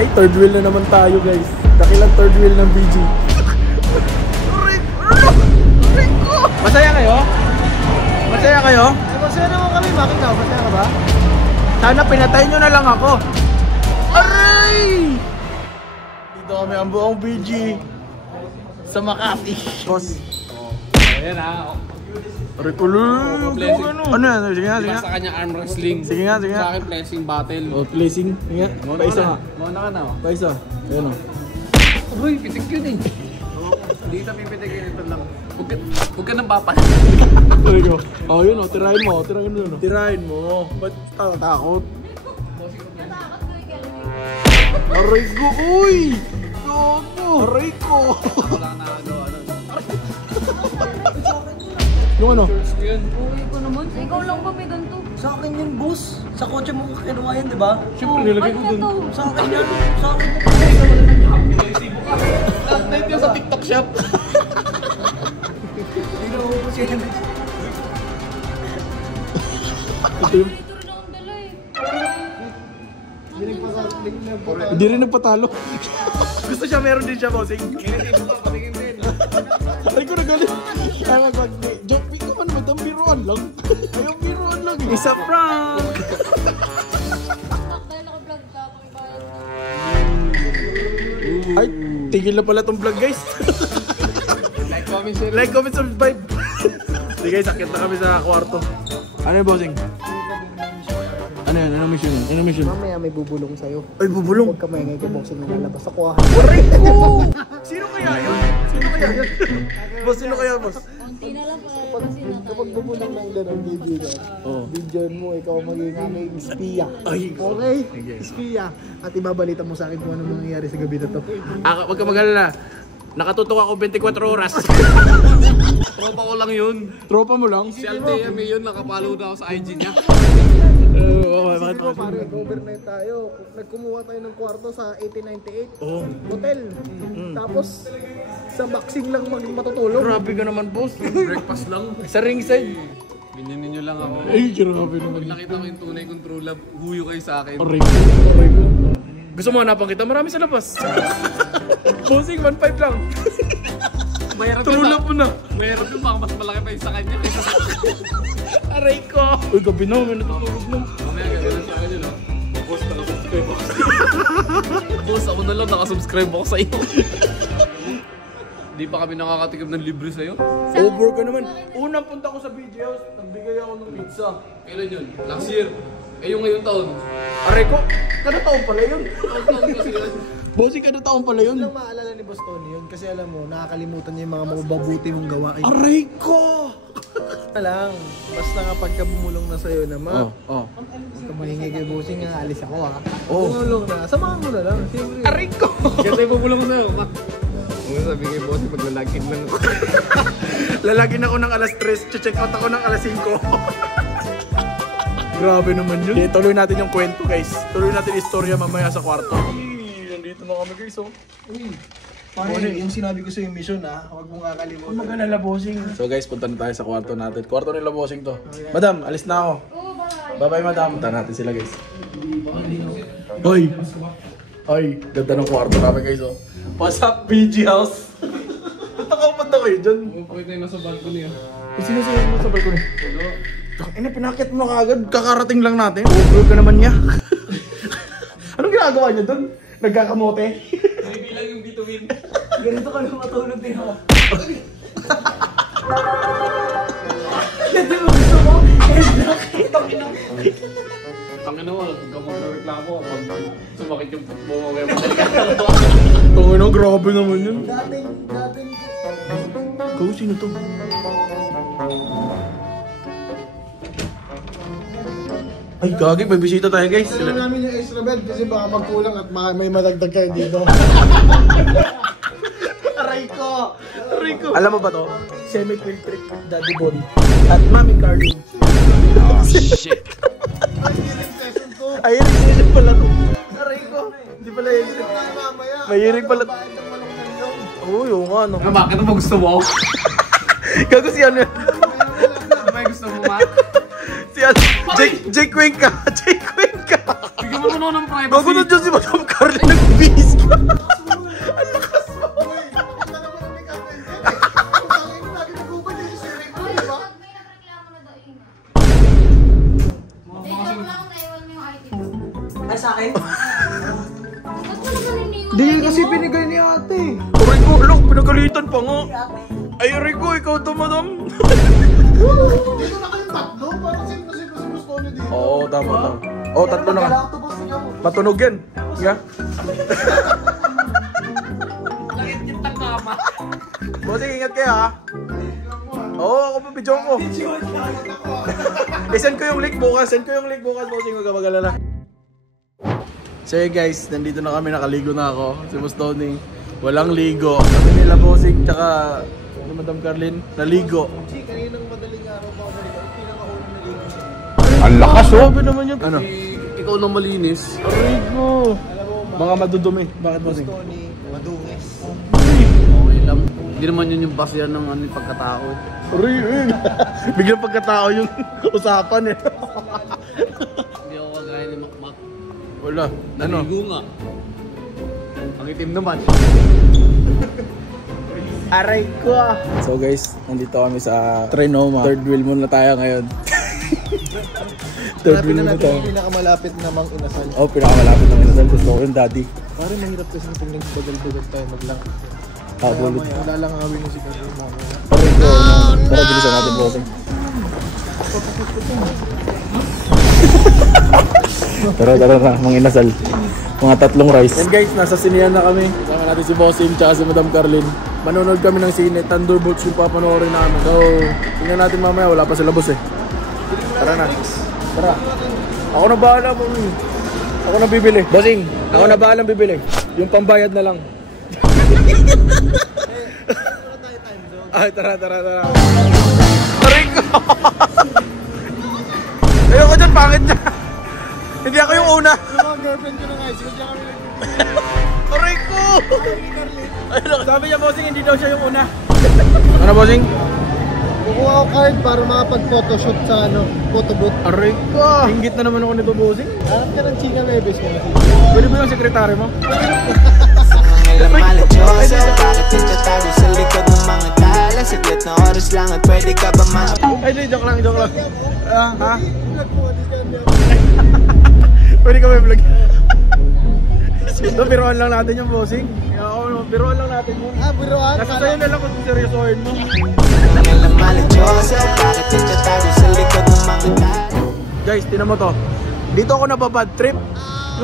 Ay, third wheel na naman tayo guys. Dakilang third wheel ng BG. Masaya kayo? Masaya kayo? Ay, masaya naman kami, Maki ka. Masaya ka ba? Sana pinatay nyo na lang ako. Aray! Dito kami ang buong BG sa Makati. Boss. Ayan ha. Aray ko lang. Ano yan? Sige nga, sige nga. Sa kanya arm wrestling. Sige nga, sige nga. Sa akin blessing battle. Oh, placing. Sige nga. Paisa nga. Mauna ka na. Paisa. Ayan o. Uy, pitik yun eh. Hindi kita pipitik yun. Ito lang. Huwag ka nang papas. Aray ko. Oh, yun o. Tirahin mo. Tirahin mo yun o. Tirahin mo. Ba't takot? Aray ko. Uy! Gago! Aray ko! Wala na nagawa nun. Yung ano? Uy ko naman. Ikaw lang ba may ganito? Sa akin yun, boss. Sa kotse mo kinuha yan, di ba? Siyempre nilagay ko dun. Sa akin yan. Sa akin yan. Night yun sa TikTok shop. Hindi na ubus yan. Ito yung... Ito rin akong dala eh. Hindi rin nagpatalo. Gusto siya, meron din siya, bossing. Ay ko nagalit. Kaya mag joke me ko man, madam biruan lang. Ayaw biruan lang. Isa prank! Dahil naka-vlog ka, pakibayad. Ay, tigil na pala tong vlog guys. Like, comment, share. Like, comment, subscribe. Sige guys, akit na kami sa kwarto. Ano yung bossing? Ano yan? Anong mission? Anong mission? Mamaya may bubulong sa'yo. Ay, bubulong! Huwag ka maingay kay boxing na lalabas ako ah. Sino kaya yun? Sino kaya yun? Boss, sino kaya boss? Konti na lang para kasi Kapag bubulong ng gano'ng video ka, video mo, ikaw magiging aming espiya. Ay, Okay? Espiya. At ibabalita mo sa akin kung ano mangyayari sa gabi na to. wag ka mag-alala. Nakatutok ako 24 oras. Tropa ko lang yun. Tropa mo lang? Si Althea may yun, nakapollow na ako sa IG niya. Sige mo, pare, overnight tayo. Nagkumuha tayo ng kwarto sa 1898 hotel. Tapos, sa boxing lang matutulog. Grabe ka naman, boss. Breakfast lang. Sa ringside. Binyanin nyo lang ako. Ay, grabe naman. Pag nakita ko yung tunay kong true love, huyo kayo sa akin. Aray ko, aray ko. Gusto mo hanapan kita? Marami sa labas. Bossing, 1.5 lang. Mayroon True love mo na. Mayroon yung baka mas malaki pa yung sa kanya kaysa sa akin. Aray ko. Uy, gabi na. May natutulog na. Mamaya gagawin sa akin yun ah. Boss, nakasubscribe ako sa iyo. Boss, ako na lang nakasubscribe ako sa iyo. Di pa kami nakakatikim ng libre sa'yo. Over ka naman. Unang punta ko sa BG House, nagbigay ako ng pizza. Kailan yun? Last year. Eh yung ngayong taon. Aray ko, kada taon pala yun. Taon kasi yun. Bossing, kada taon pala yun. Lang maalala ni Boss Tony yun kasi alam mo, nakakalimutan niya yung mga mababuti mong gawain. Aray ko! Lang, basta kapag ka bumulong na sa'yo naman, Oh. huwag ka maingay kay bossing nga, alis ako ha. Oh. Bumulong na, samahan mo na lang. Siyempre. Aray ko! Ganda yung pupulong ko sa'yo. Kung sabi kay boss, maglalagin lang ako. Lalagin ako ng alas 3, check out ako ng alas 5. Grabe naman yun. Okay, tuloy natin yung kwento guys. Tuloy natin istorya mamaya sa kwarto. Nandito na kami guys oh. Pare, yung sinabi ko sa yung mission ha, huwag mong kakalimutan. Huwag mag-alala, bossing. So guys, punta na tayo sa kwarto natin. Kwarto nila bossing to. Madam, alis na ako. Oo, bye. Bye-bye madam. Punta natin sila guys. Hoy! Hoy, ganda ng kwarto namin guys oh. What's up, BG House? Punta ka punta kayo dyan. Pwede tayo nasa balcony ah. Sino mo sa balcony? Ina, pinakit mo na kagad. Kakarating lang natin. Over ka naman niya. Anong ginagawa niya doon? Nagkakamote? Bilang yung bituin. Ganito ka na matulog din ako. Hindi mo gusto mo? Tangin na wala, huwag ka magreklamo kapag sumakit yung putbo mo kaya madali ka na. Tungin na, grabe naman yun. Dating. Ikaw, sino to? Ay, gagi, may bisita tayo guys. Kailangan namin yung extra bed kasi baka magkulang at may madagdag kayo dito. Aray ko! Aray ko! Alam mo ba to? Semi-filtric Daddy Bon at Mami Carlin. Oh shit! Ay, session pala to. Aray ko! Hindi pala yun. Mamaya. Mahirig pala. Oo, yung nga no. Bakit mo gusto mo? Gago si ano yun? May gusto mo ma? Si ano? Jake Cuenca! Jake Cuenca! Bigyan mo ng privacy. Gago na dyan si Madam Carlin. Hindi kasi binigay ni ate. Rico, look, pinagalitan pa nga. Ay, Rico, ikaw to, madam. Dito na kayong tatlo. Parang simple-simple si Boss Tony dito. Oo, tama. Oo, tatlo na nga. Kailangan to, boss niyo. Matunog yan. Nga. Langit yung tangkama. Bossing, ingat kayo ha. Oo, ako pa video ko. I-send ko yung link bukas. Bossing, huwag ka mag-alala. So hey guys, nandito na kami, nakaligo na ako. Si Boss Tony, walang ligo. Kami nila Bossing, tsaka si Madam Carlin, naligo. Kaninang madaling araw pa ako naligo. Pinakaunang naligo siya. Ang lakas oh! Sabi naman yun. Ano? Ikaw na malinis. Rico! Mga madudumi. Bakit Bossing? Tony, madungis. Okay lang. Hindi naman yun yung basihan ng ano, pagkatao. Rico! Biglang pagkatao yung usapan eh. Hindi ako kagaya ni Makmak. Wala. Ano? Naligo nga. Ang itim naman. Aray ko ah. So guys, nandito kami sa Trinoma. Third wheel muna tayo ngayon. Third wheel muna tayo. Yung pinakamalapit namang inasal. Oh, pinakamalapit ng inasal. Gusto ko yung daddy. Parang mahirap kasi kung nagbagal-bagal tayo maglang. Bullet. Wala lang awin yung si Carlin mo. Aray ko. Tara, bilisan natin Bossing. Tara, mga inasal. Mga tatlong rice. And guys, nasa sinihan na kami. Kasama natin si Bossing tsaka si Madam Carlin. Manonood kami ng sine. Thunderbolts yung papanoorin namin. So, tingnan natin mamaya. Wala pa sila boss eh. Tara na. Tara. Ako na bahala po. Ako na bibili. Bossing, ako na bahala bibili. Yung pambayad na lang. Ay, tara. Tarik ko! Ayoko dyan, pangit dyan. Hindi ako yung una. Yung mga girlfriend ko na nga, sinadya kami Tarik ko! ni Carlin. Ayun, sabi niya, Bossing, hindi daw siya yung una. Ano, Bossing? Kukuha ako card para makapag-photoshoot sa photo booth. Aray ko! Hinggit na naman ako nito, Bossing. Alam ka ng Chika Bebes mo kasi. Pwede ba yung sekretary mo? Maladyoso, bakit nagtatago sa likod ng mga tala? Saglit na oras lang at pwede ka ba Ay, di, joke lang. Ha? Vlog mo, discount niya. Pwede ka may vlog. So, biroan lang natin yung Bossing. Oo, biroan lang natin yun. Buruan. Kasi sa'yo na lang kung seryosohin mo. Nangalang maladyoso, bakit nagtatago sa likod ng mga tala? Guys, tinan mo to. Dito ako nababad trip.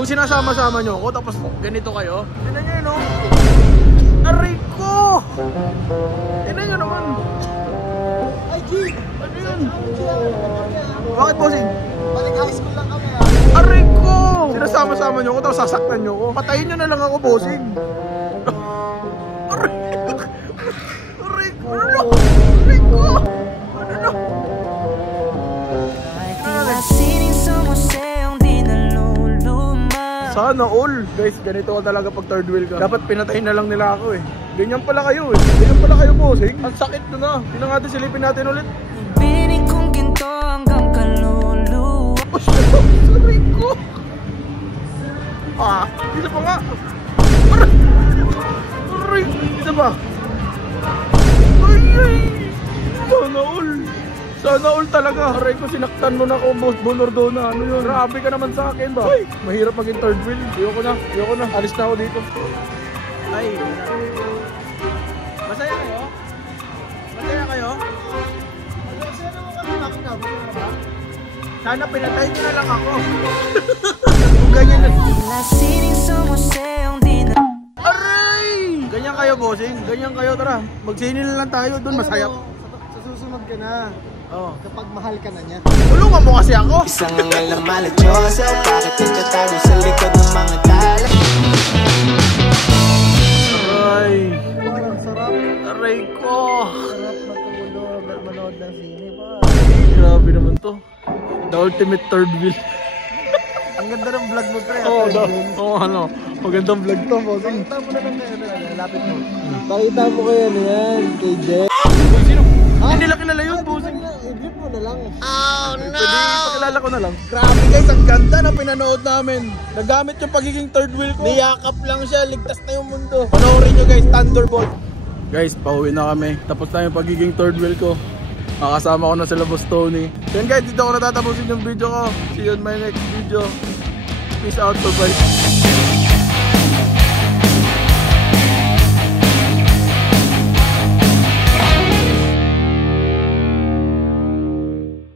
Yung sinasama-sama nyo ako, tapos ganito kayo. Tinan nyo yun, no? Aray ko! Tinan nyo naman. Ay, G! Ano yun? Bakit, Bossing? Balik high school lang kami Aray ko! Sinasama-sama nyo ako, tapos sasaktan nyo ako. Patayin nyo na lang ako, Bossing. Aray ko! Aray ko! Ano? Aray ko! Ano? Sana all. Guys, ganito ka talaga pag third wheel ka. Dapat pinatay na lang nila ako eh. Ganyan pala kayo eh. Ganyan pala kayo, Bossing. Ang sakit na na. Tingnan natin, silipin natin ulit. Pinig kong ginto hanggang kaluluwa. Saray ko. Isa pa nga. Aray. Aray. Isa pa. Ay. Sana all talaga. Aray ko, sinaktan mo na ako, Boss Bonordona. Ano yun? Grabe ka naman sa akin ba? Ay, mahirap maging third wheel. Ayoko na. Alis na ako dito. Ay. Masaya kayo? Sana pinatay nyo na lang ako. Kung ganyan na. Aray! Ganyan kayo, Bossing. Ganyan kayo, tara. Magsinin na lang tayo doon, masaya. Sa susunod ka na. Oh. Kapag mahal ka na niya. Tulungan mo kasi ako. Isang nangalang maladyoso, bakit nagtatago sa likod ng mga tala? Ay. Parang sarap. Aray ko. Sarap matulog at manood ng sine pa. Grabe naman to. The ultimate third wheel. Ang ganda ng vlog mo, pre. Ano. Magandang vlog to, Bossing. Pakita mo na lang kayo na. Lapit mo. Pakita mo kayo na yan. Kay Jeff. Sino? Hindi nila kilala yun, Bossing. I-view mo na lang. Pwede pakilala ko na lang. Grabe guys, ang ganda na pinanood namin. Nagamit yung pagiging third wheel ko. Niyakap lang siya, ligtas na yung mundo. Panoorin nyo guys, Thunderbolt. Guys, pauwi na kami. Tapos na yung pagiging third wheel ko. Makasama ko na sila Boss Tony. Then guys, dito ako natatapusin yung video ko. See you in my next video. Peace out, bye-bye.